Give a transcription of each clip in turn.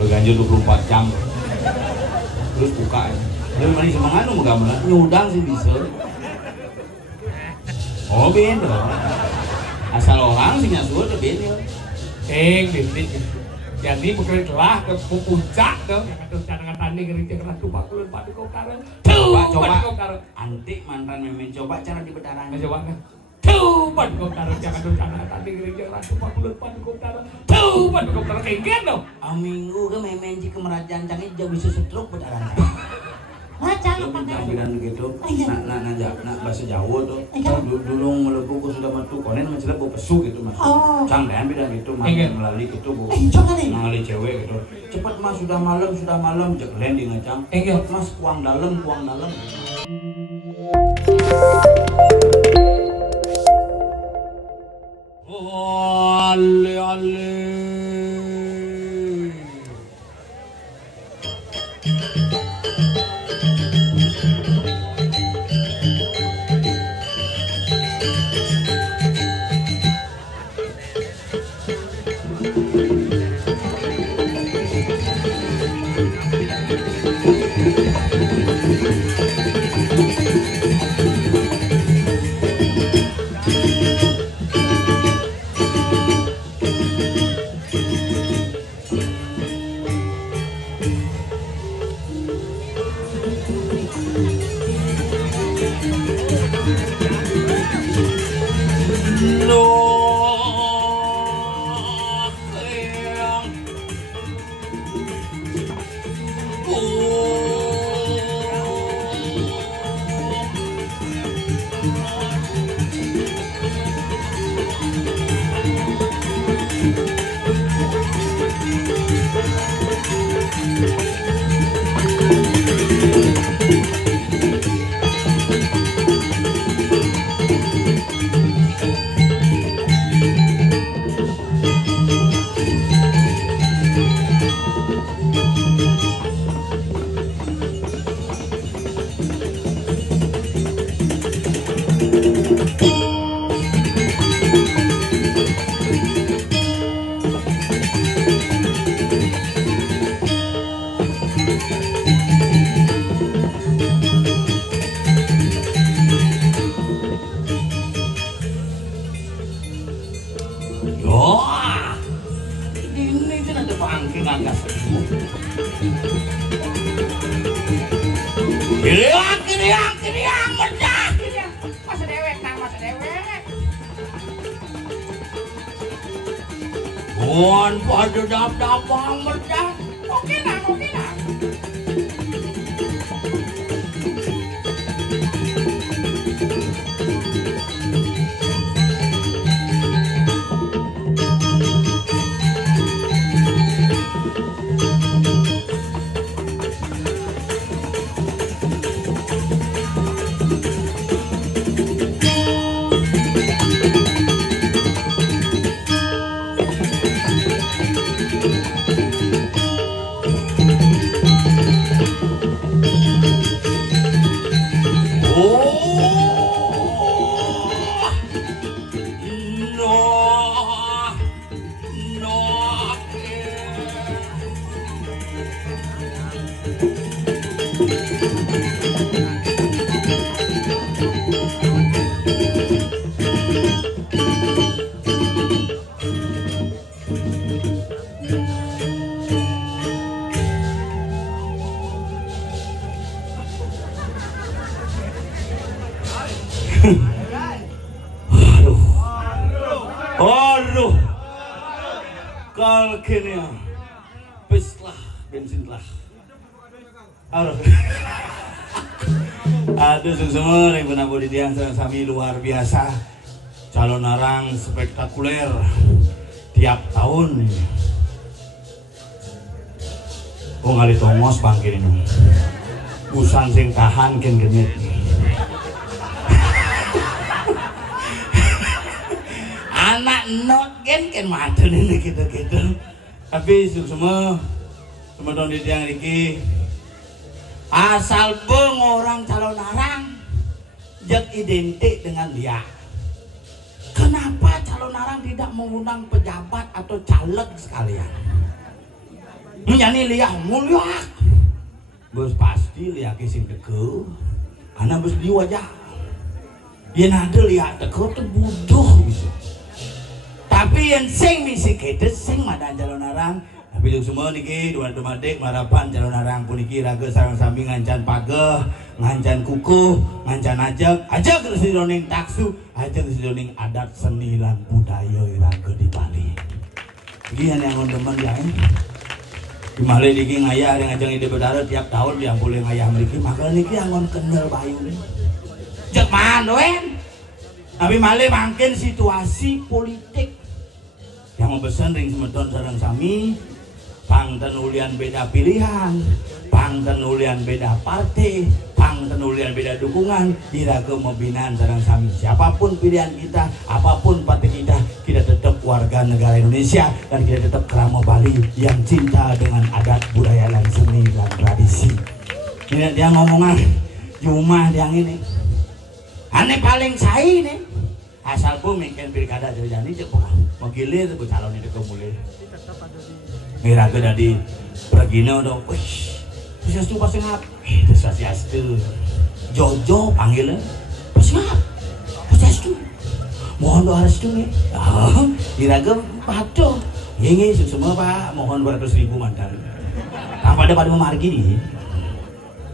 berganjur 24 jam terus buka ya. Dari mana semangat lu mau nyudang sih bisa. Oh beda. Asal orang sih nyasur tuh beda. Bintik. Jadi bekerja telah ke puncak tuh. Yang cadangan tanding kerja keras tuh 40 padu kau karang. Coba. Antik mantan memen coba cara di bedaran. Coba kan. Tuh padu kau karang jangan tuh cadangan tanding kerja keras tuh 40 padu kau karang. Tuh padu kau karang kayak dong. Minggu ke memen jika merajang cangit jauh bisa setruk bedaran. Rajang pakai Bilang begitu, nak bahasa Jawa tuh. Dulu melebu ku sudah matu konen mencela bu pesu gitu mas. Cangdean bilang gitu, melalui gitu bu. Melalui cewek gitu. Cepat mas sudah malam, jek di ngacang. Cepat mas kuang dalam. Oh, ale. Kiriang, merdah. Masa dewek. Buan pada dap-dapang merdah. Oke nah. Aduh, kal kini ya, beslah bensin lah. Aduh, semua ibu nabu di tiang sami luar biasa, calon arang spektakuler tiap tahun. Oh ngali tongos bangkir ini, busan sing tahan ken genit. Anak not kan mati ini gitu. Tapi semua tahun di tiang iki asal beng orang calon arang jat identik dengan dia. Kenapa calon arang tidak mengundang pejabat atau caleg sekalian? Menjani liah mulia. Bos pasti liah sing teke. Karena bos di wajah. Dia nade liah teke tuh buduh bisa. Tapi yang sing misi kete sing madan calon arang. Tapi itu semua niki dua dek marapan calon arang puniki raga sarang sami ngancan pageh, ngancan kukuh, ngancan ajak terus dironing taksu, ajak terus dironing adat seni lan budaya raga di Bali. Iki yang demen ya. Di Mali niki ngayah yang ngajeng ide bedara tiap tahun dia boleh ngayah mriki maka niki angon kenal bayu nih. Cek mandoen. Tapi Mali mangkin situasi politik yang membesen ring semedon sareng sami pangten ulian beda pilihan, pangten ulian beda partai, pangten ulian beda dukungan, iraga membinaan sareng sami. Siapapun pilihan kita, apapun partai kita, kita tetap warga negara Indonesia dan kita tetap kerama Bali yang cinta dengan adat budaya dan seni dan tradisi. Ini dia ngomongan Jumah yang ini. Aneh paling sahi nih. Asal pun mikir pilkada jadi cek mau gilir bu calon itu mulai. Mira ke dari pergina udah, wih, terus tu pasti ngap, terus tu, Jojo panggilnya, pasti ngap, terus tu, mohon doa restu nih, iraga patuh, ini semua pak, mohon 200.000 mantan, tanpa ada pada memargi nih,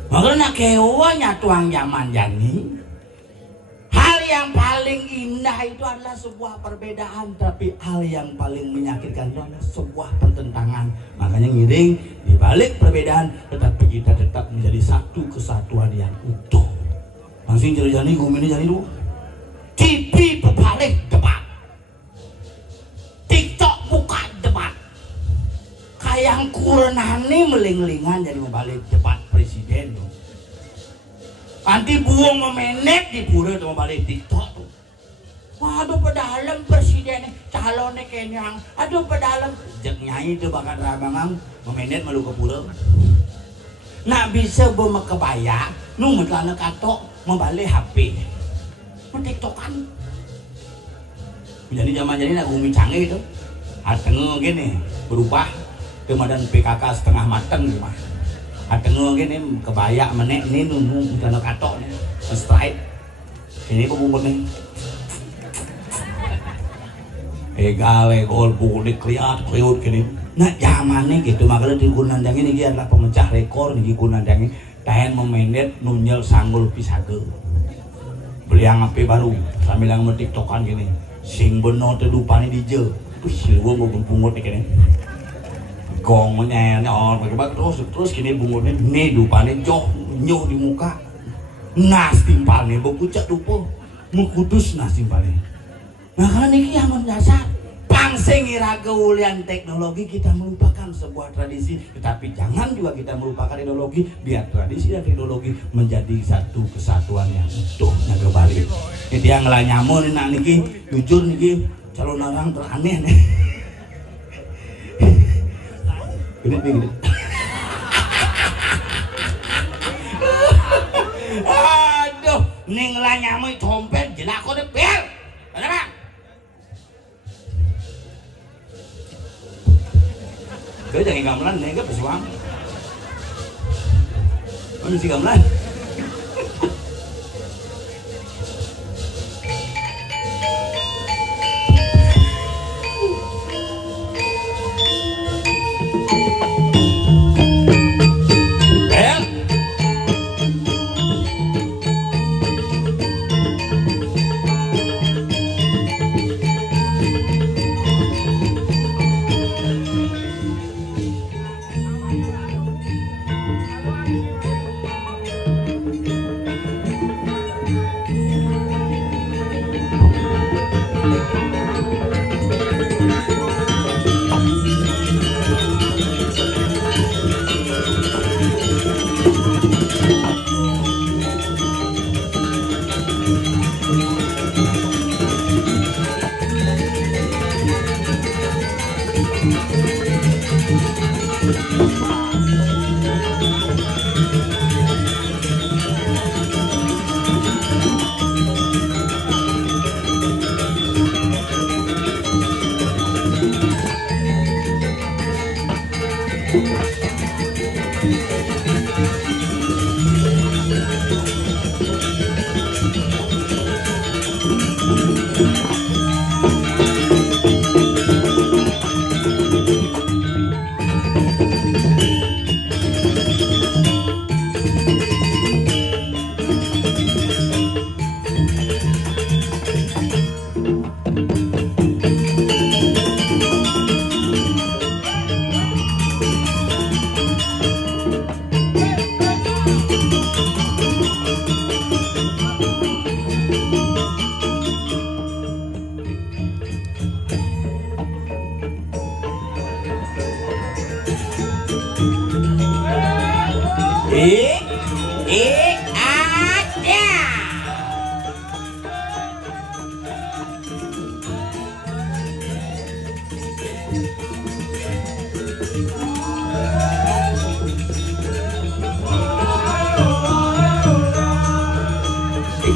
makanya kewanya tuang zaman jani. Hal yang paling indah itu adalah sebuah perbedaan, tapi hal yang paling menyakitkan itu adalah sebuah pertentangan. Makanya ngiring di balik perbedaan, tetapi kita tetap menjadi satu kesatuan yang utuh. Langsung jadi gumini jadi dulu. TV berbalik debat, TikTok buka debat, kayang kurenani meling-lingan jadi membalik debat presiden. Nanti buang memenek di pura tuh balik TikTok tuh. Waduh pedalam presiden calonnya kenyang. Aduh pedalam jek nyai itu bakal ramangang memenek malu ke pura. Nak bisa bawa kebaya, nu metlana katok membalik HP. TikTokan. Jadi zaman jadi nak bumi canggih itu. Ateng gini berubah kemudian PKK setengah mateng gimana. Ateng gini kebaya menek ini nunggu tanah katok nih strike ini pembungkut nih gol bulik kriat gini. Nah zamannya gitu makanya di Gunandang ini adalah pemecah rekor di Gunandang ini tahan memenet nunyel sanggul pisage beliang HP baru sambil yang tiktokan gini sing beno tedupane di je terus gua mau bungut nih gini gongnya nyor terus kini bungutnya nih dupane joh nyoh di muka nas timpalnya berpucak dupo mengkudus nas timpalnya. Nah karena ini yang mendasar pangsing iraga ulian teknologi kita melupakan sebuah tradisi, tetapi jangan juga kita melupakan ideologi, biar tradisi dan teknologi menjadi satu kesatuan yang utuh naga Bali. Ini yang nyamun nak niki jujur niki calon orang teraneh nih. Gede. Aduh, ning lah nyamu dompet jelak kok debel. Kenapa? Kau jangan gamelan nih, kau pesuang. Kau mesti gamelan.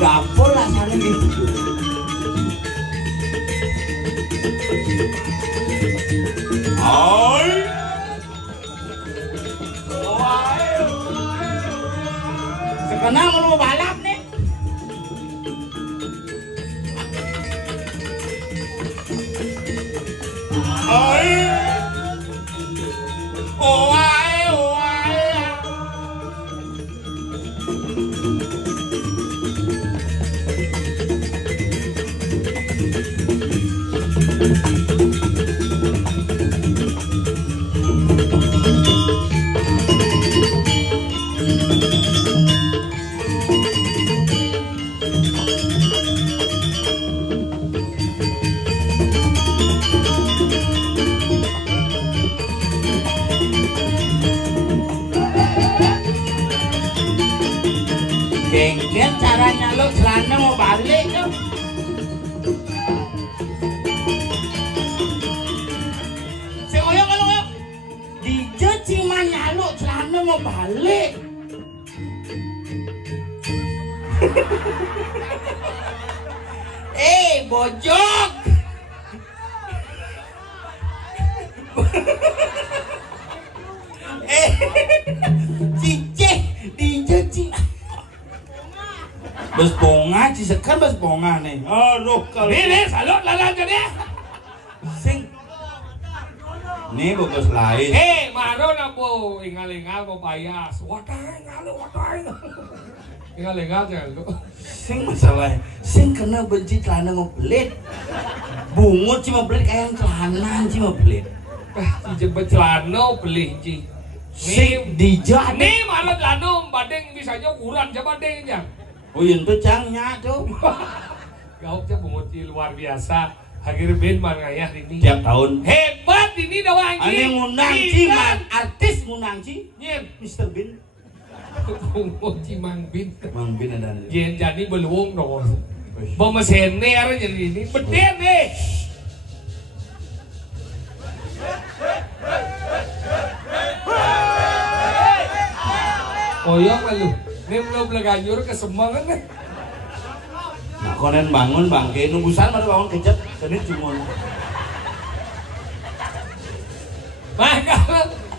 Dapur lah sana gitu. Oi. Sekarang mau balap nih. Oi. Genggen caranya lo celana mau balik tuh. Seoyong kalau dicuci mana lo celana mau balik. Bojok. Ciceh dicuci. Bes bonga cisekan bes bonga nih. Aduh kalau Nih salut lalan jadi. Sing. Nih bos lain. Maro na po ingal-ingal mo payas. Watay. Ingal-ingal jangan lu. Sing masalah. Sing kena benci celana ngebelit. Bungut cuma belit kayak celana cuma belit. Si jemput celana beli ci. Sing dijat. Nih malah celana badeng bisanya ukuran coba badeng jang. Oh yang tuh cangnya tuh. Kau cak bungut luar biasa. Akhir band man ngayah ini. Tiap tahun. Hebat ini dah anjing. Ane ngundang ciman artis ngundang ci. Nyen Mr. Bin. bungut ci Mang Bin. Mang Bin ada. Yen jadi beluung dong. Bawa mesin nih jadi ini. Beden nih. Koyok lalu. Ini belum leganyur ke semangat nih. Nah konen bangun bangke nunggusan baru bangun kecet kenit cuma. Maka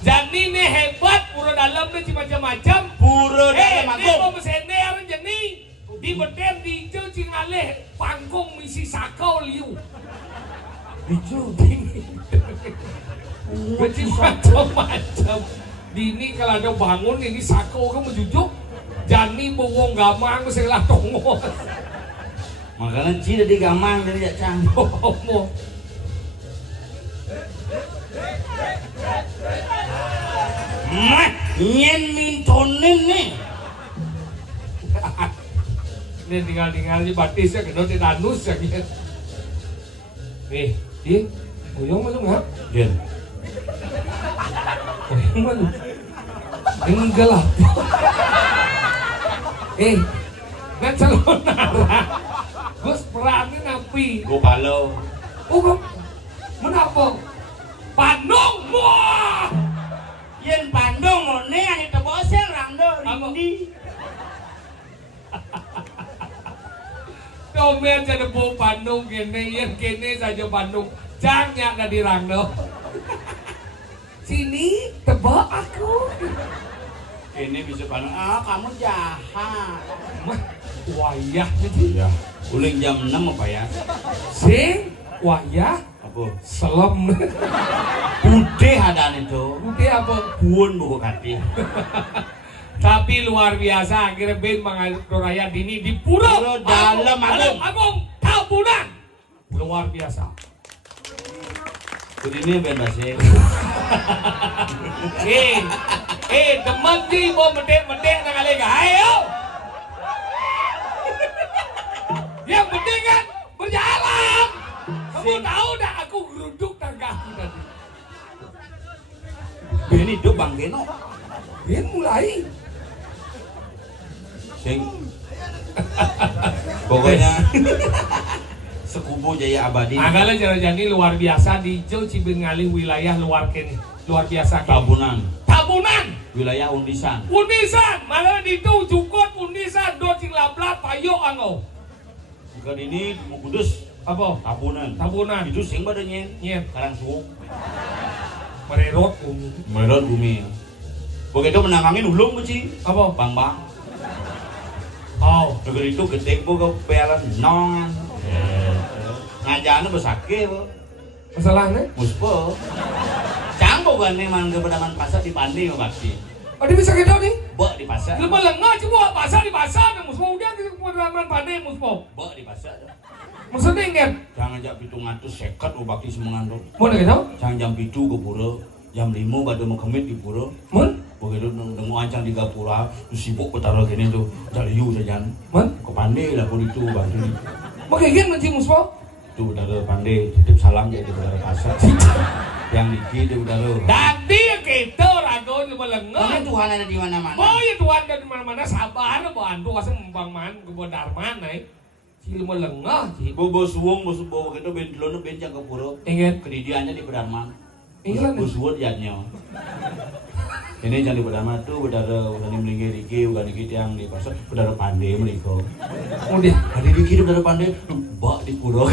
jadi nih hebat pura dalam nih macam-macam. Pura dalam aku. Ini mau mesennya orang jadi di beden di hijau cingaleh panggung misi sakau liu. Hijau. Macam-macam. Dini kalau ada bangun ini sakau kan menjujuk. Jani bawang gamang selah tongo. Makanya ci dari gamang dari jak canggung. Mah nyen mintonin nih. Ini tinggal di batisnya kena di danus ya gitu. Nih, Uyong malu nggak? Jen. Uyong malu. Enggak lah. Kan calon nara. Gus berani napi. Gue palau. Oh, menapa? Bandung, wah. Yen Bandung ngone yang itu boseng rangdo rindi. Domen jadi bau Bandung kene, yen kene saja Bandung. Jangan nggak dirangdo. Sini tebak aku. Ini bisa panen, kamu jahat. Mah, wayah gitu. Iya. Uling jam 6 apa ya? Sing, wayah. Apa? Selem. Putih ada itu. Putih apa? Buun buku kati. Tapi luar biasa, akhirnya Ben Mangadoraya Dini di Pura dalam Agung Tabunan. Luar biasa. Ini Ben Basir. Teman di mau medek nang alega. Ayo. Yang penting kan berjalan. Kamu tahu dah aku geruduk tanggaku tadi. Ben hidup Bang Geno. Ben mulai. Sing. Pokoknya Sekubu Jaya Abadi. Agaknya Jarajani luar biasa di Jawa Cibengali wilayah luar kene. Luar biasa. Tabunan. Wilayah Undisan. Malah di itu Jukot Undisan do Cilabla Payo Angau. Bukan ini mau Kudus. Apa? Tabunan. Itu sing badannya. Iya. Karang suuk. Mererot bumi. Begitu menangangin ulung beci. Apa? Bang. Oh. Negeri itu gede boga pelan nongan. Ngajana besake po. Masalahnya? Muspo. Canggo gane man kebedaman pasar di Pandi bakti. Oh, dia bisa gitu nih? Bok di pasar. Lemah lengah cuma pasar di pasar nih Muspo udah di kebedaman Pandi Muspo. Bok di pasar. Maksudnya ingat? Jangan jam 750 lo bakti semengandung. Mau gitu? Jangan jam 7 ke pura. Jam 5 pada mau kemit di pura. Begitu nunggu ancang di Gapura, sibuk bertaruh gini tuh, cari yu saja. Ke Pandai lah pun itu bantu. Mau kayak gini nanti Muspo? Itu bertaruh Pandai, titip salam jadi bertaruh pasar. Yang dikit itu bertaruh. Tadi kita ragu cuma lengah. Karena Tuhan ada di mana-mana. Oh ya Tuhan ada di mana-mana, sabar bantu asal membangun kebun Darman nih. Si lima lengah. Bobo suwung, bobo gitu bentlon bencang ke pura. Ingat kedidiannya di Pedarman. Ingat Bosuwun jadinya. Ini jangan di Pedarman tuh bertaruh udah dimiliki Riki, udah dikit yang di pasar bertaruh Pandai mereka. Oh dia. Ada dikit bertaruh Pandai, bak di pura.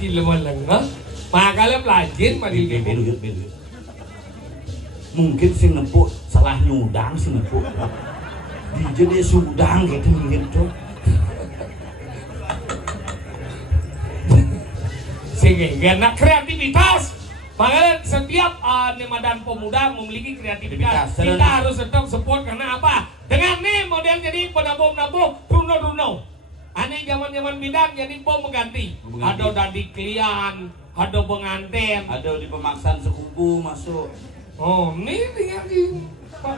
Si lima lengah. Makanya pelajin mari belu. Mungkin sing nepuk salah nyudang sing nepuk. Jadi sudang gitu. Sehingga kreativitas. Makanya setiap Nemadan Pemuda memiliki kreativitas. Kita harus tetap support karena apa? Dengan nih model jadi penabung runo. Aneh zaman bidang jadi bom mengganti. Ada dari klien, ada pengantin, ada di pemaksaan Sekubu masuk. Oh, ini Pak.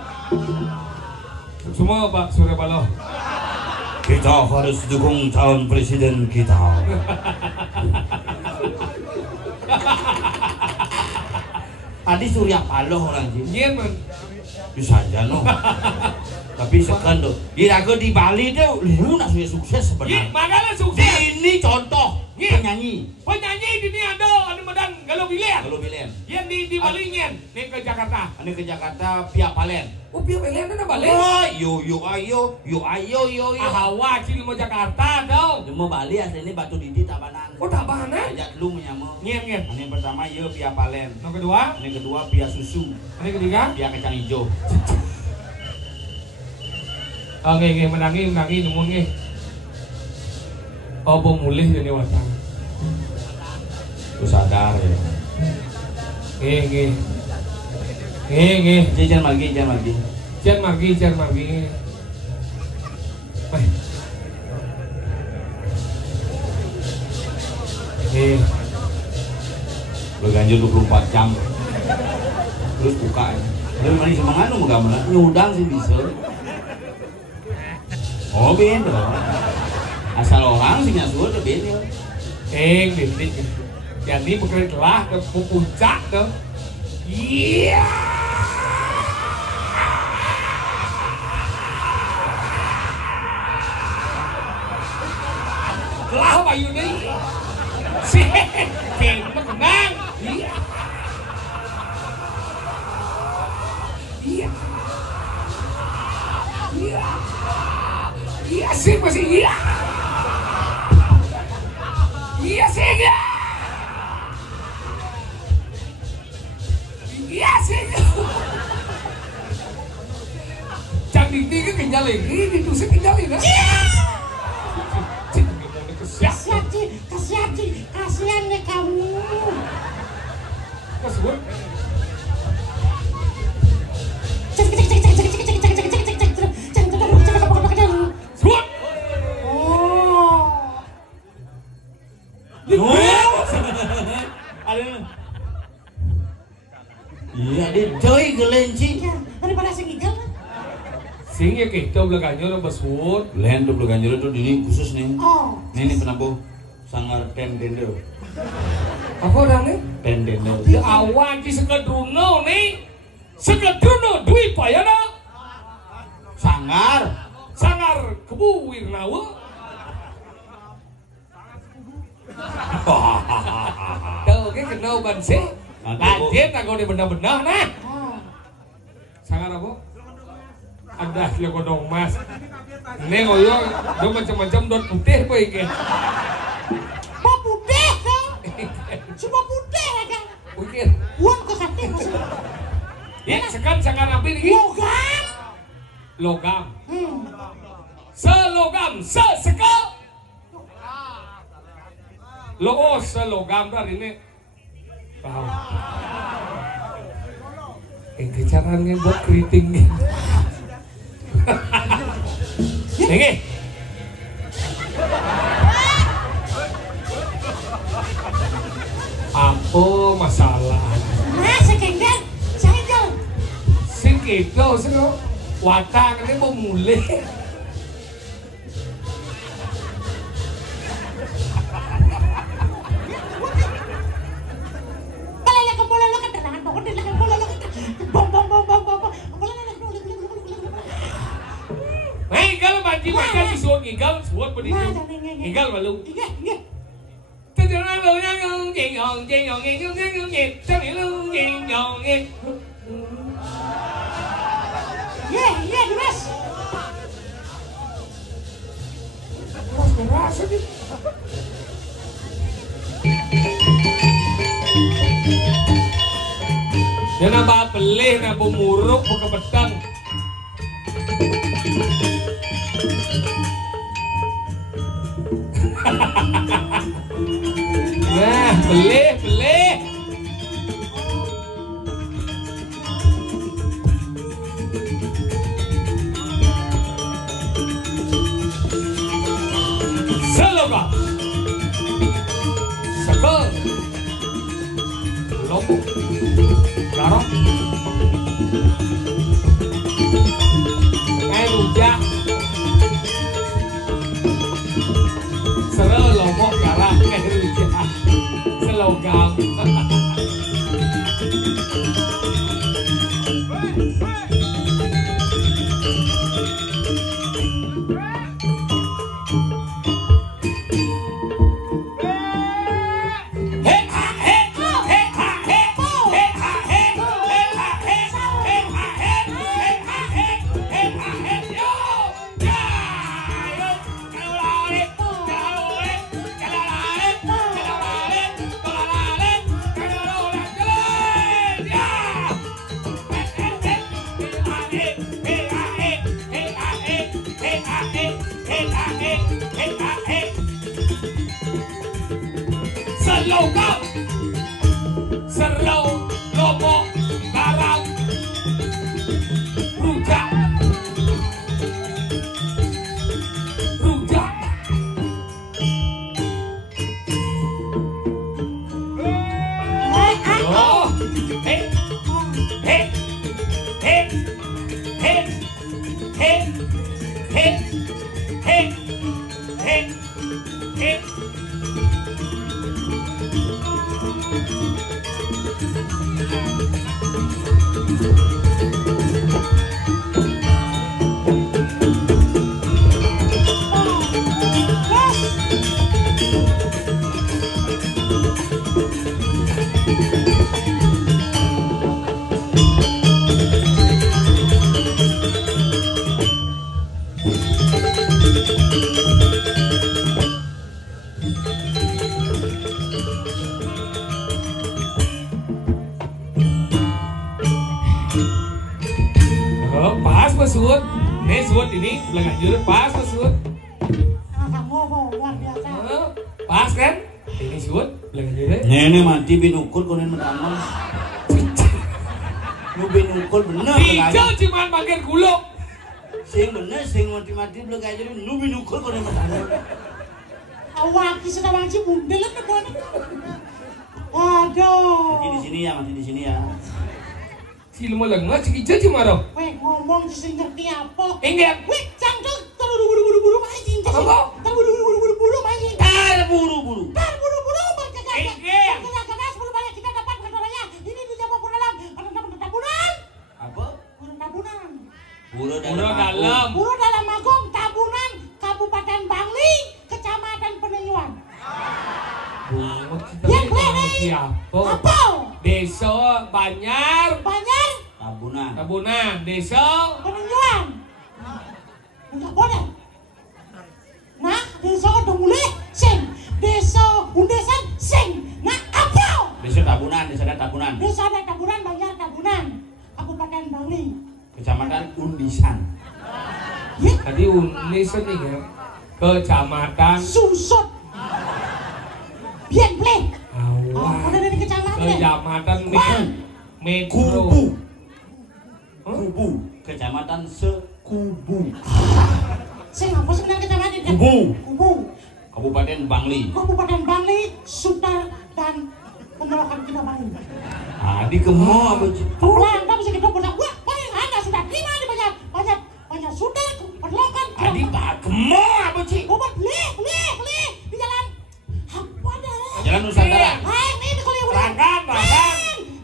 Semua Pak Surya Paloh. Kita harus dukung calon presiden kita. Tadi Surya Paloh orang Iya man. Bisa aja no. Tapi sekarang tuh, di Bali tuh, lu nak sukses sebenarnya. Makanya sukses. Ini contoh penyanyi di sini ada Medan Galuh Bilian. Yang di Bali nih ke Jakarta. Ini ke Jakarta Pia Palen. Oh Pia Palen ada Bali. Oh yo. Hawa cil mau Jakarta dong. Mau Bali aslinya Batu Didi Tabanan. Oh Tabanan. Ajak lu menyamuk. Ngien. Ini yang pertama yo Pia Palen. Yang kedua? Ini kedua Pia Susu. Ini ketiga? Pia Kacang Hijau. Oh nge menangi nemun nge. Oh bom mulih jadi watang. Lu sadar ya. Nge. Jangan margi. Berganjil 24 jam. Terus buka ya. Tapi manis semangat lu enggak nyudang sih bisa. Oh beda. Asal orang sih nyasur tuh beda. Bintik. Jadi bekerja telah ke puncak tuh. Iya. Telah bayu nih. Sih, tenang. Iya sih masih iya. Iya sih iya. Iya sih. di kenyalin, ini tusuk kenyalin kan? Kasihan nih kamu. Kasur. Iya, dia joy gelenci. Daripada segigal. Sing ya kita belakangnya udah basut. Lain tuh belakangnya tuh ini khusus nih. Oh. Ini penabuh sangar tendendo. Apa orang nih? Tendendo. Ya awan ki sekedruno nih. Sekedruno dwi payana. Sangar. Sangar kebu wirnawa. Tahu ke kenal banse. Kaget aku di benar-benar nah. Sangar apa? Ada sila kodong mas. Ini ngoyo, do macam-macam dot putih apa iki? Mau putih kan? Cuma putih aja. Mungkin. Buang ke kantin maksudnya. Ya, sekarang sangar apa ini? Logam. Logam. Selogam, sesekal. Lo selogam dah ini. Tahu. Caranya buat keriting. Ini. Apa masalah? Nah, sekenggan, sekenggan. Sing kita sing watang ini mau mulai. Igal suat begitu. Igal malu. Iya, Mas. Keras aja. Dia nambah pelih, nambah muruk, buka pedang. Nah, belih. Selogam. Sekel. Lombok. Garong. Kayak rujak. Serel lombok garang kayak rujak. Selogam. Selogam, serau, lombok, garang, rujak, oh, Oh, pas Masud. Nih Sud ini belakang jurut pas Masud. Kamu luar biasa. Pas kan? Ini Sud belakang jurut. Ini mati binukul konen mentamon. Nu binukul bener. Hijau cuman bagian gulung. Sing bener sing mati belakang jurut nu binukul konen mentamon. Awak sudah bangci bundel kan? Waduh. Masih di sini ya, masih di sini ya. Si lu melengah si hijau cuma dong. Weh ngomong sih ngerti apa? Enggak. Weh cangkel terburu-buru main. Apa? Terburu-buru main. Terburu-buru. Terburu-buru bergegas. Enggak. Bergegas berbanyak kita dapat katanya. Ini dijawab dalam tabunan. Apa? Buru tabunan. Buru dalam. Buru dalam Agung Tabunan Kabupaten Bangli Kecamatan Penenyuan. Yang mana? Siapa? Apa? Desa Banjar. Banjar. Tabunan. Desa Penenyuan. Enggak boleh. Nah, desa udah mulai sing. Desa undesan sing. Nah, apa? Desa Tabunan. Desa ada Tabunan, Banjar Tabunan. Kabupaten Bangli. Kecamatan Undisan. Ya, Tadi Undisan nih ya. Kecamatan Susut. Bien play. Awal. Udah dari kecamatan. Kecamatan Metro. Kubu. Kecamatan Sekubu. Sing apa sebenarnya kecamatan? Kubu. Kabupaten Bangli. Kabupaten Bangli, Sutar dan Penolakan kita Bangli. Di kemo apa sih? Pulang, bisa kita pulang. Wah, paling Anda sudah terima di banyak Sutar, Penolakan. Tadi tak kemo apa sih? Obat beli di jalan. Apa dah? Jalan Nusantara. Hai, ini kalau yang Rangkan.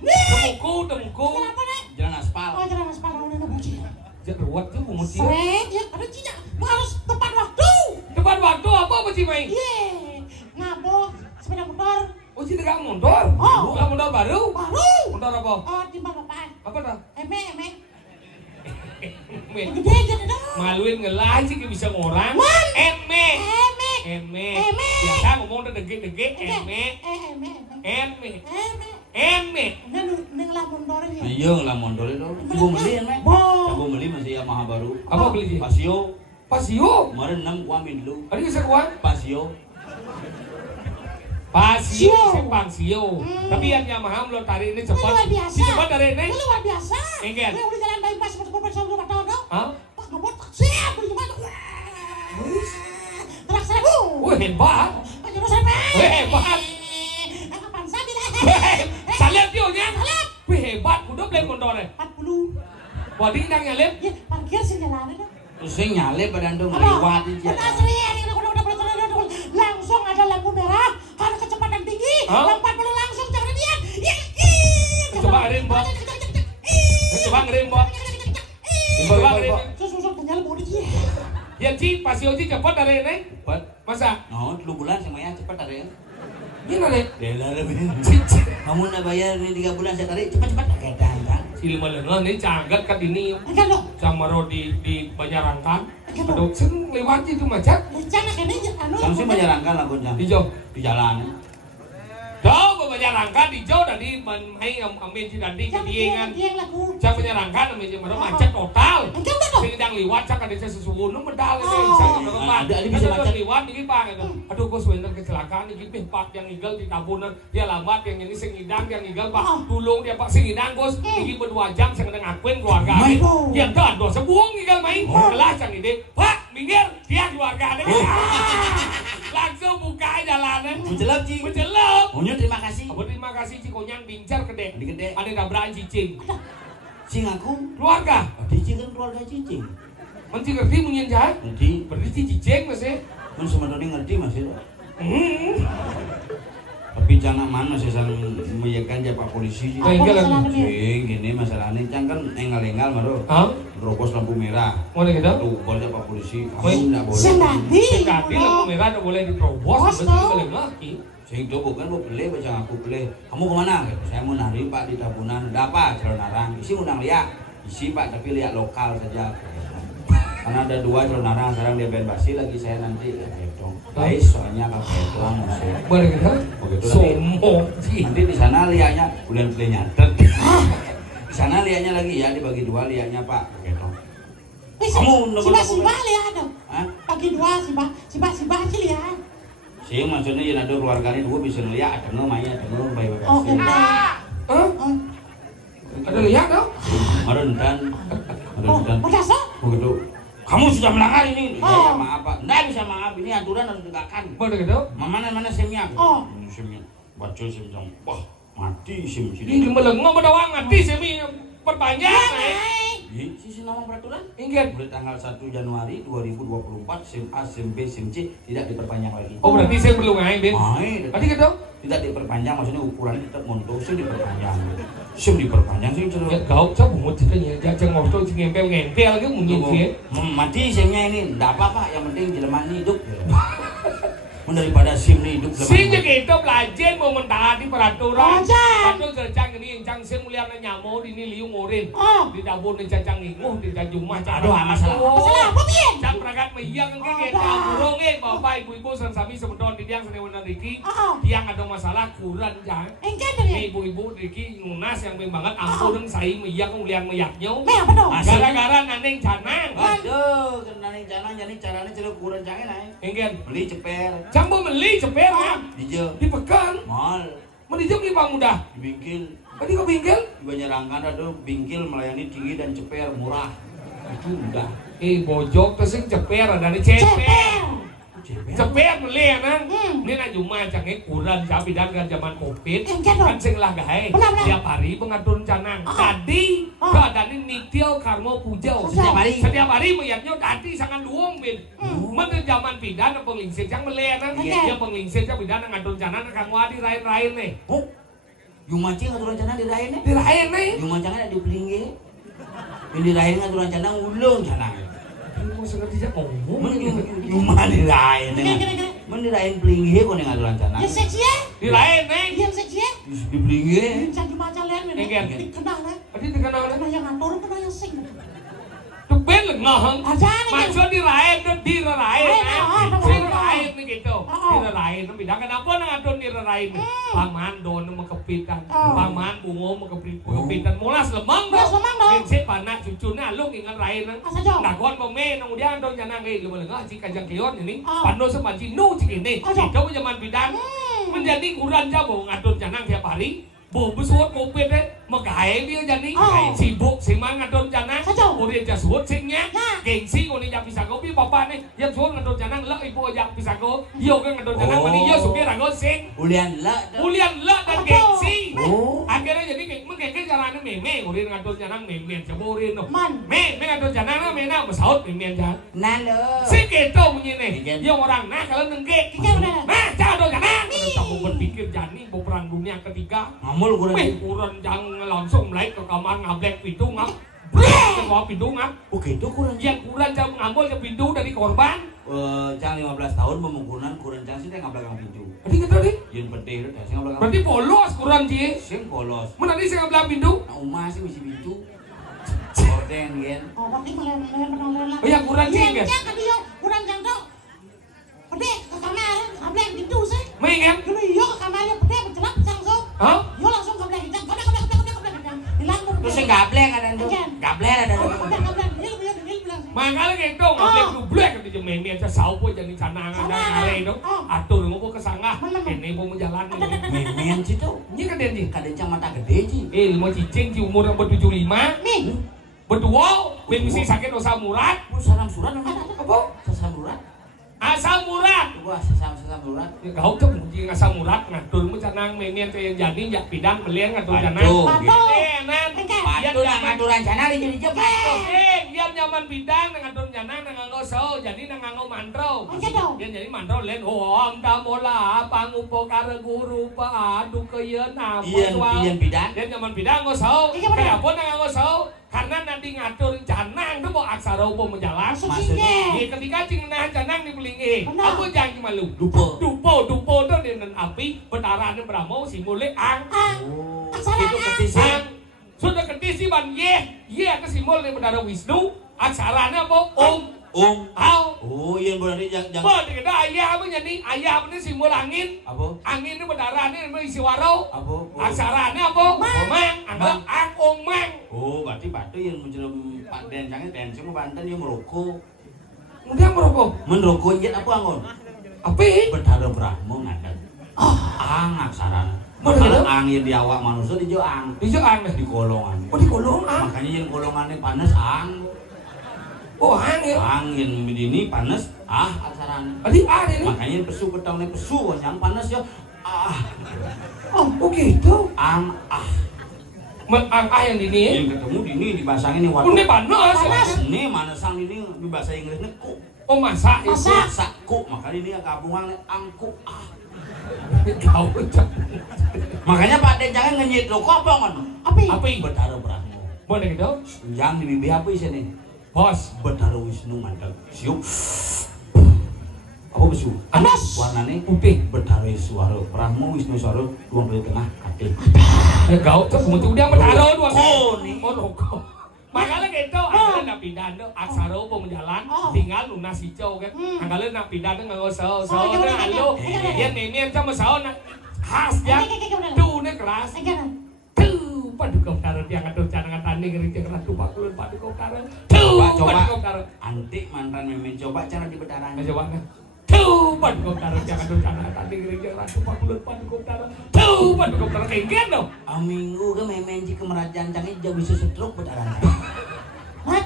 Nih. Temuku. Kenapa nih? Jalan aspal. Oh, jalan aspal ini apa sih? Jeruat tuh muci. Sering, ya, ada Cina. Harus tepat waktu. Tepat waktu apa sih main? Ye, ngabok sepeda motor. Oh, sih dekat motor. Oh. Lah motor baru. Motor apa? Oh, timbal bapak. Apa dah? Eme. Eme. Gede jadi dah. Maluin ngelah sih bisa ngorang. Man. Eme. Eme. Biasa ngomong udah dege. Eme. Neng lah mondornya. Iya lah mondol itu. Coba beli ya, Mek. Coba beli masih Yamaha baru. Apa beli? Pasio. Pasio. Kemarin 6 ku amin dulu. Ada bisa kuat? Pasio. Pangsio. Tapi yang Yamaha lo tarik ini cepat. Luar biasa. Cepat tarik ini. Luar biasa. Enggak. Udah jalan bypass betul-betul sama rumah tahu dong. Hah? Pas ngebut siap beli gimana? Terak 1000. Wah, hebat. Ayo sampai. Hebat. Kapan sabi dah? Salep dia. Wih, hebat. Udah beli motornya. 40. Wadik nang nyalep. Ya, parkir sinyalan itu. Terus saya nyalip pada ando ngelewat aja. Udah asli, ini udah langsung ada lampu merah karena kecepatan tinggi. Lompat boleh langsung jangan dia. Coba ngerem, Mbak. Coba ngerem, Mbak. Terus kenyal bodi dia. Ya, Ci, Pasio Ci cepat dari ini. Cepat. Masa? Oh, 2 bulan semuanya cepat ada ya. Gimana deh? Bela lebih. Cici. Kamu nak bayar ini 3 bulan saya tarik cepat-cepat. Edan kan. Si Lemelengan ini canggat kan ini. Enggak dong. Sama di Banjarangkan. Aduh, sen lewat itu macet. Rencana kan ini anu. Langsung menyarankan lah kunjang. Hijau. Di jalan. Jauh ke Banjarangkan hijau tadi main amin si dandi kediengan. Yang lagu. Saya menyarankan amin si macet total. Enggak dong. Sing dang liwat cak ada sesuatu medal ini Oh. saya ngerempat. Ada bisa Ada macet. liwat ini Pak gitu. Aduh kok sebenarnya kecelakaan ini pih Pak yang ngigal di tabunan dia lambat yang ini sing ngidang yang ngigal Pak tulung dia Pak sing ngidang Gus iki berdua jam saya ngedeng akuin keluarga ini. Ya dah sebuang ngigal main kelas yang ini Pak minggir dia keluarga ini. Langsung buka jalanan. Menjelap Ci. Menjelap. Maunya terima kasih. Apa terima kasih Cikonyang bincar gede. Gede. Ada tabrakan cicing. Cing aku. Keluarga. Cicing kan keluarga cicing. Mesti ngerti mungkin jahat. Ngerti. Berarti cicing masih. Kan sebenarnya ngerti masih. Tapi jangan mana sih sang meyakan Pak polisi sih. Enggak lah. Cing gini masalahnya cang kan engal-engal maro. Hah? Terobos lampu merah. Mau gitu? Tuh boleh Pak polisi. Kamu enggak boleh. Senadi. Sekali lampu merah udah boleh diterobos. Mesti boleh lagi. Sing itu bukan mau beli, baca aku beli. Kamu kemana? Saya mau nari Pak di Tabunan. Ada apa? Celana narang. Isi undang liak. Isi Pak tapi liak lokal saja. Karena ada 2 celana narang. Sekarang dia band basi lagi saya nanti. Dong. Baik soalnya kakek doang musik. Boleh gitu? Begitu Sombong. nanti di sana liaknya bulan beli nyatet. Di sana liatnya lagi ya, dibagi dua liatnya Pak. Gitu. Kamu Siba lihat dong. Bagi dua Siba sih lihat. Sih maksudnya yang ada keluarganya dua bisa lihat, ada namanya, ada nama bayi-bayi. Oh, ada lihat dong? Merentan. Masa? Begitu. Kamu sudah melanggar ini. Ya maaf Pak. Nggak bisa maaf, ini aturan harus ditegakkan. Begitu? Mana SIM-nya? Oh. SIM-nya. Baca SIM yang wah, mati SIM sini. Ini melengok doang mati SIM perpanjang. Sisi nama peraturan? Ingat. Mulai tanggal 1 Januari 2024 SIM A, SIM B, SIM C tidak diperpanjang lagi. Oh berarti saya belum ngain, Ben. Tadi gitu? Tidak diperpanjang, maksudnya ukurannya tetap montok, SIM diperpanjang. SIM diperpanjang sih ya kau coba mau ceritanya jangan ngobrol si ngempel lagi mungkin sih mati SIM-nya ini enggak apa-apa, yang penting jelema hidup daripada SIM ini hidup SIM gitu belajar mau mentaati peraturan satu cercang ini yang cang SIM mulia nyamau di ini liung orin di dapur di cacang inguh di jumlah aduh masalah apa pian cang perangkat meyang ke burung bapak ibu-ibu sami sebetulnya di tiang senewan Riki tiang ada masalah kurang jang ibu-ibu Riki nunas yang banget ampun saya meyang mulian meyaknya gara-gara naneng canang aduh naneng canang jadi caranya cerita kurang jangin enggak beli ceper Cambo beli ceper kan? Di pekan. Mal. Mau di jam di Bang Muda? Di bingkil. Tadi ke bingkil? Di Banjarangkan ada bingkil melayani tinggi dan ceper murah. Itu udah. Bojok tesing ceper ada di ceper. Ceper beli ya nang. Ini nak cuma canggih kurang tapi dan zaman Covid kan sing lah gahe. Tiap hari pengatur canang. Tadi keadaan ini nitio karmo pujau. Setiap hari melihatnya tadi sangat luang bin. Mana zaman pidan penglingsir yang beli ya nang. Dia penglingsir yang pidan ngatur canang kang wadi rain-rain nih. Oh, Yumaci ngaturan canang di rain nih? Di rain nih. Yumaci ada di pelingge. Yang di rain ngaturan canang ulung canang. Mau sengaja ngomong. Cuma dirain dirain pelingge kok yang aturan canang. Ya seksi ya? Dirain nih. Yang seksi ya? Di pelingge. Jangan macam lain nih. Dikenal nih. Tadi dikenal nih. Kena yang ngatur, kena yang sing. Ben lengah. Maksud dirain dan dirain. Dirain nih gitu. Dirain bidang kenapa ngatur dirain? Paman don kepitan. Paman bungo kepitan. Mulas lemang dong. Prinsip anak cucunya lu ingat rain. Nah kon pemain kemudian don janang lu lengah si kajang kion ini. Pando sepanci nu cik ini. Itu zaman bidang menjadi kurang jauh ngatur janang tiap hari. Besut Covid deh, megahnya dia jadi sibuk simang ngatur janang, udah jasut singnya, gengsi udah jak bisa kopi bapak nih, yang suruh ngatur janang lah ibu jak bisa ko, yo kan ngatur janang mani yo suka rago sing, ulian lah dan gengsi, akhirnya jadi mungkin caranya meme, udah ngatur janang meme caburin no, meme ngatur janang mena besaut meme jangan, nalo, si gitu begini, yo orang nah kalau nengke, nah catur janang, kamu berpikir jani berperang dunia ketiga. Kurang jangan langsung naik ke kamar ngablek pintu ngap ke bawah pintu ngap begitu kurang yang kurang jangan ngambil ke pintu dari korban jangan 15 tahun pemukulan kurang jangan sih ngabrak yang pintu tadi gitu nih yang penting itu saya ngabrak berarti polos kurang sih sing polos mana tadi saya ngabrak pintu umah sih misi pintu orden kan berarti melen oh yang kurang sih kan kurang jangan pede ke kamar ngablek pintu sih main kan iya ke kamarnya pede bercelak langsung yo langsung ngablek hidang kodek hilang terus yang gablek ada tuh gablek ada tuh makanya gitu ngablek dublek di meme aja saupo jadi canangan dan ngare itu atur ngopo kesangah ini mau menjalan meme sih tuh ini kan dia kadang mata gede sih lima cicing di umur 75 nih berdua misi sakit dosa murad salam surat apa salam surat asam murad wah sesam murad ya kau tuh mungkin asam murad ngatur mu canang meme yang jadi jak bidang belian ngatur canang patul ngaturan canang jadi jebak biar nyaman bidang ngatur canang nganggo so jadi nganggo mantro dia jadi mantro len om tamola pangupo kare guru pa adu keyeun apa iya bidang dia nyaman bidang nggo so kenapa nganggo so karena nanti ngatur canang itu mau aksara apa menjalan maksudnya ketika cing nahan canang di pelingi apa jangan malu dupo itu dengan api bentaran beramo simule ang itu ketisang sudah ketisi ban ye ke simbol dari bendara Wisnu aksaranya apa Oh iya berarti jangan. Bo dikira ayah apa jadi ayah ini simbol angin. Apa? Angin ini berdarah ini isi waro. Apa? Aksaranya apa? Mang. Anggap ang mang. Oh berarti batu yang menjelam Pak Dencangnya Denci mau Banten yang merokok. Kemudian merokok. Merokok jet apa angon? Apa? Betara Brahmo ngadat. Ang aksarana. Kalau angin di awak manusia di joang. Di joang di kolongan. Oh di kolongan. Makanya yang kolongannya panas ang. Oh angin. Angin begini panas aksarana. Adi ini. Makanya pesu ketangnya pesu yang panas ya. Oh gitu. Ang yang dini. Yang ketemu dini dibasangin nih waduh. Ini panas. Ini mana sang ini di bahasa Inggrisnya ku. Oh masak. Ku. Makanya ini gabungan angku. Kau makanya Pak Den jangan ngenyit lo kok apa kan? Apa? Betara Brahmo. Boleh gitu? Yang di bibi apa sini? Bos. Betara Wisnu mantap. Siup. Apa besu? Panas. Warnanya putih. Betara Suara Brahmo Wisnu Suara dua di tengah kati. Ya kau tuh kemudian betara dua. Oh nih. Oh rokok. Makanya gitu, akhirnya nak pindah tuh aksara mau jalan, tinggal lunas hijau kan. Akhirnya nak pindah tuh nggak usah tuh halo, dia nemian sama sao nak khas ya, tuh nih keras, tuh paduka utara dia ngatur cadangan tanding kerja keras tuh pak kulun paduka utara, tuh paduka utara, antik mantan memen coba cara di bedaran, coba kan. Tuh paduka utara dia ngatur cadangan tanding kerja keras tuh pak kulun paduka utara, tuh paduka utara kayak gitu. Minggu ke memen jika merajang cangit jauh bisa setruk bedaran.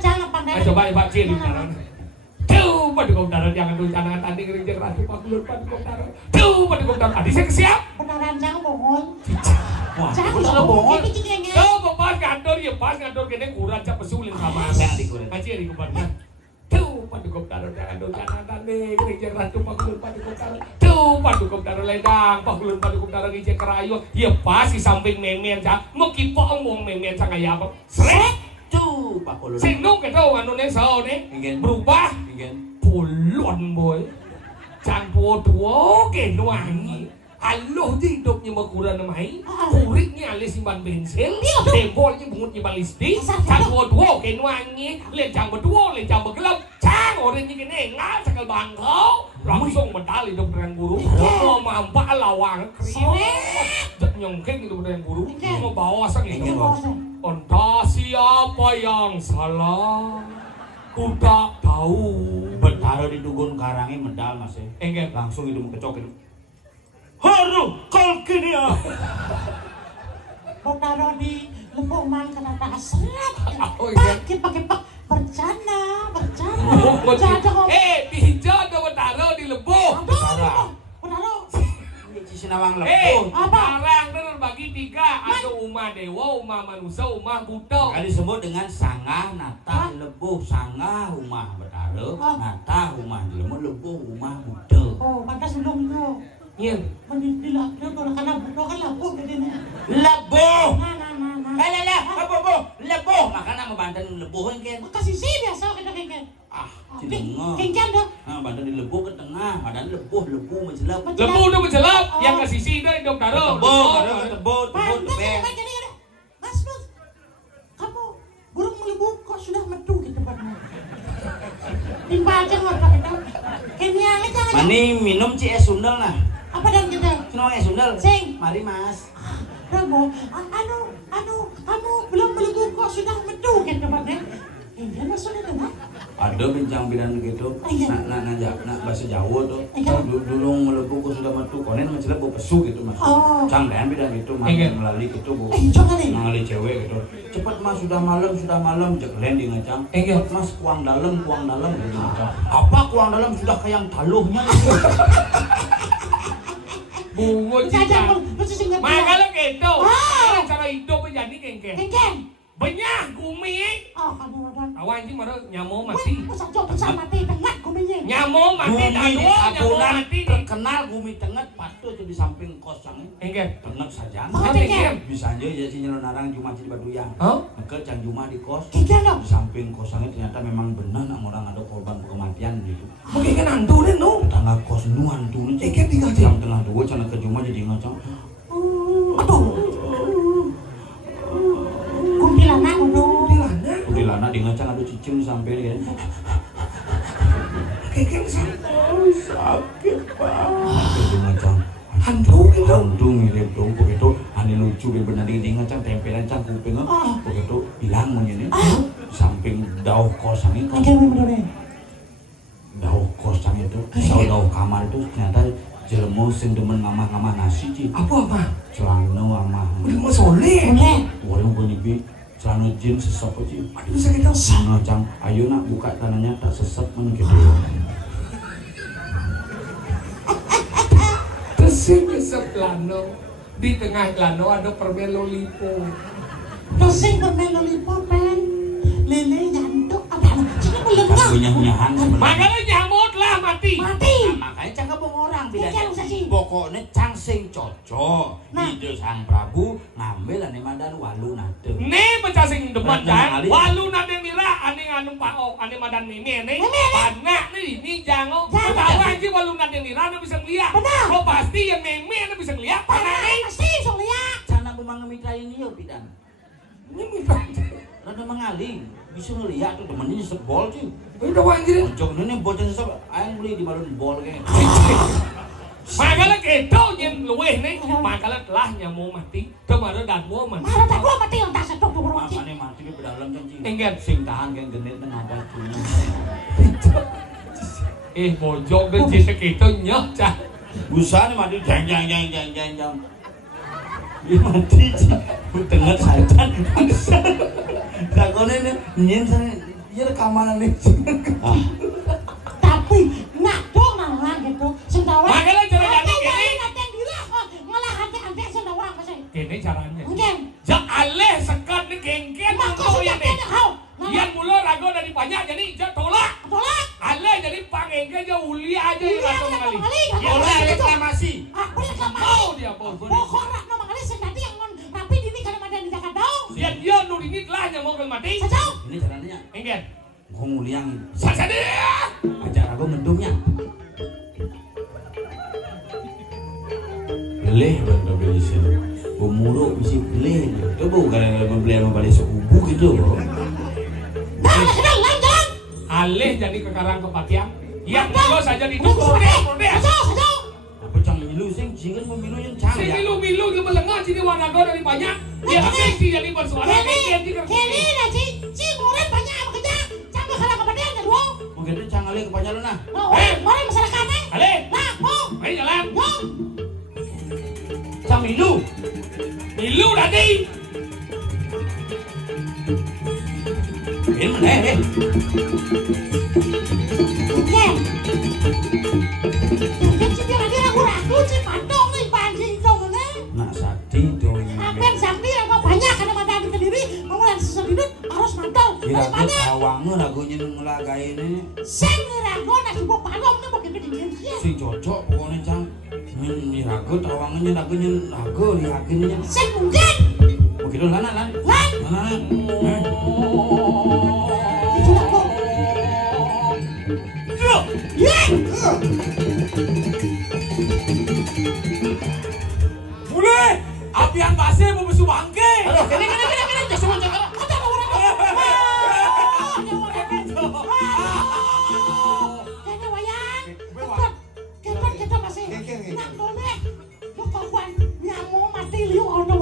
Jangan pandai. Coba Pak Cil di sana. Tuh, paduka utara jangan dulu cadangan tanding kerja keras Pak Kulur paduka utara. Tuh, paduka utara. Adi saya kesiap. Beneran jangan bohong. Wah, jangan bohong. Tuh, pas kantor ya pas kantor kene kurang cap pesulin sama. Yang dikuret. Aji di kubarnya. Tuh, paduka utara jangan dulu cadangan tanding kerja keras Pak Kulur paduka utara. Tuh, paduka utara ledang Pak Kulur paduka utara kerja kerayu. Ya pas di samping memen cak. Mau kipo ngomong memen cak kayak apa? Srek. Tuh, Pak Kulun. Sing nung cái đâu anu nih sao nih berubah puluhan boy campur dua ke nuangi alo hidup nya makuran namai kuriknya ali simpan bensin tembolnya bungutnya balistik campur dua ke nuangi lihat campur dua lihat campur gelap cang orangnya gini nggak cakal bangkau langsung medal hidup dengan guru mau mampak lawang kriok nyongkeng hidup dengan guru mau bawa sang ini entah siapa yang salah, ku tak tahu. Betara di Dugun Karangnya medal mas ya. Enggak. Langsung hidung kecok itu. Haru kal kini ya. Betara di Lembong mang kena dasar. Pakai bercanda. Hijau ada betara di Lembong. Betara. Sinawang Lembong. Sekarang terus bagi tiga, ada umat dewa, umat manusia, umat buta. Kali disebut dengan sangah, nata, lebuh, sangah, umah betara, nata, umah lemut, lebuh, umah buta. Oh, pantas belum itu. Iya. Mendilah dia kalau karena buta kan lebuh jadi. Lebuh. Nah. Apa? Lebuh. Makanya mau Banten lebuh kan. Kasih sih biasa kita kayak. Cidengah. Kengkian dah. Banten di lebuh ke tengah, badan lebuh menjelap. Lebuh udah menjelap, yang ke sisi itu hidup karo. Tebut. Mas, kamu burung melebuh kok sudah metu gitu tempatmu. Timpa aja nggak pakai tahu. Kenyang aja. Mani minum es sundel nah. Apa dan kita? Senang es sundel. Sing. Mari mas. Ramo, kamu belum melebuh kok sudah metu gitu tempatnya. Dia maksudnya apa? Ada bincang bidan gitu, nak bahasa Jawa tuh, dulu melebu ku sudah matu, konen macam bu pesu gitu mas, cangdan bidan gitu, melalui gitu bu, melalui cewek gitu, cepat mas sudah malam, jeklen di ngacang, cepat mas kuang dalam gitu ngacang, apa kuang dalam sudah kayak yang taluhnya gitu. Bungo cicang, makanya gitu, cara hidup menjadi kengkeng. Banyak gumi. Kamu ada. Awan sih mana nyamuk mati. Besar mati tengah guminya. Nyamuk mati nyamuk mati terkenal gumi tengah patut di samping kosong. Enggak. Tengah saja. Bisa aja ya si narang cuma di Baduyang. Maka cang cuma di kos. Di samping kosongnya ternyata memang benar orang ada korban kematian gitu. Mungkin hantu deh no. Tangga kos nu hantu nih. Enggak tinggal jam tengah dua cana ke cuma jadi ngacang. Aduh. Kuntilanak. Kuntilanak di ngacang ada cicing sampai ini. Kengkeng sakit Pak. Itu macam hantu gitu. Hantu mirip dong begitu. Ane lucu bener ding macam tempelan cang kuping begitu hilang ini. Samping dauh kosan itu. Dauh kosan itu, dauh kamar itu ternyata jelema sing demen ngamah-ngamah nasi Ci. Apa? Celana ngamah. Udah soleh. Warung bunibi celana jeans sesep Ci. Aduh sakit tau. Sana cang, ayo nak buka tanahnya tak sesep men gitu. Tersing kesep lano. Di tengah lano ada permen lolipo. Tersing permen lolipo pen. Lele jantung apa? Cina melengah. Punya-punyahan Makanya nyamut lah mati. makanya cang kebong orang Iya, bedanya. Pokoknya cang sing cocok. Ide Sang Prabu ngambil ane madan walu nade. Nih pecah sing depan Nah, jang. Walu nade mira ane nganu paok ane madan meme nih. Panak nih ini jango. Tahu aja walu nade mira ane bisa ngeliat. Lo pasti yang meme ane bisa ngeliat. Panak nih. Pasti sok lihat. Cana bumang mitra ini yo bidan. Ini mitra. Rada mengaling, bisa ngeliat tuh temennya sebol sih. Udah wanjir. Pojok ini bocah sesep, aing beli di balon bol kayak. Makanya itu yang luweh nih. Makanya telah nyamu mati. Kemarin dan mau mati. Mana tak gua mati yang tak sedok tuh berwajib. Makanya mati di pedalam janji. Enggak. Sing tahan kayak genit nang ada tuh. Bojok dan cinta kita nyok cah. Busa nih mati jang. Dia mati sih, tengah sajan. Takone nih nyen sana, dia rekaman nih. Tapi nak dong orang gitu. Sendawa. Makanya cara jadi gini. Nanti diri ngolah hati-hati sendawa apa sih? Gini caranya. Mungkin. Ja aleh sekat nih gengken. Makanya Yang nih. kau. Yang mula rago dari banyak jadi ja tolak. Tolak. Aleh jadi pangengke aja uli aja yang rago mengali. Boleh reklamasi. Boleh sama. Mau dia bos. Pokok rak nama kali sendati yang rapi dini karena ada di Jakarta dong. Dia nuringit lah yang mau mati. Sejauh. Ini caranya. Enggak. Kau nguliang. Saja dia. Ajar aku ngedumnya. Beleh bener beli sini. Pemuruk mesti beleh. Itu bukan yang membeli sama balik sekubu gitu. Jalan. Aleh jadi ke karang kepatian. Yang mulu saja didukung. Sejauh. Apa cang milu sing jingan pemilu yang cang Si ya. milu di melengah sini warnago dari banyak. Dia sih jadi bersuara. Kini lah ci murid banyak apa kerja. Jangan kalah kepada yang kedua. Mungkin itu cang alih kepanjalan nah. Orang masyarakatnya. Aleh. Nah, mau. Ayo jalan. Cang milu. Milu tadi. Ini mana Oke. Mungkin si dia lagi ragu-ragu si Padong nih pancing dong nih. nak sakti dong. Hampir sakti apa banyak karena mata di kediri mengulang sesedidut harus mantau. Kira-kira awangan ragunya ngelagai ini. Sing ragu nasi buah Padong nih begitu dingin sih. Sing cocok pokoknya cang. Ini ragu awangannya ragunya ragu dihakinnya. Sing mungkin. Begitu lana. Lan. Sudah kok. Ya. Boleh. Apian base mau besu bangke. Aduh, kene jangan semua jangan. Ada orang. Kayaknya wayang. Kita masih. Nak dole. Lo kawan nyamuk mati liu ono.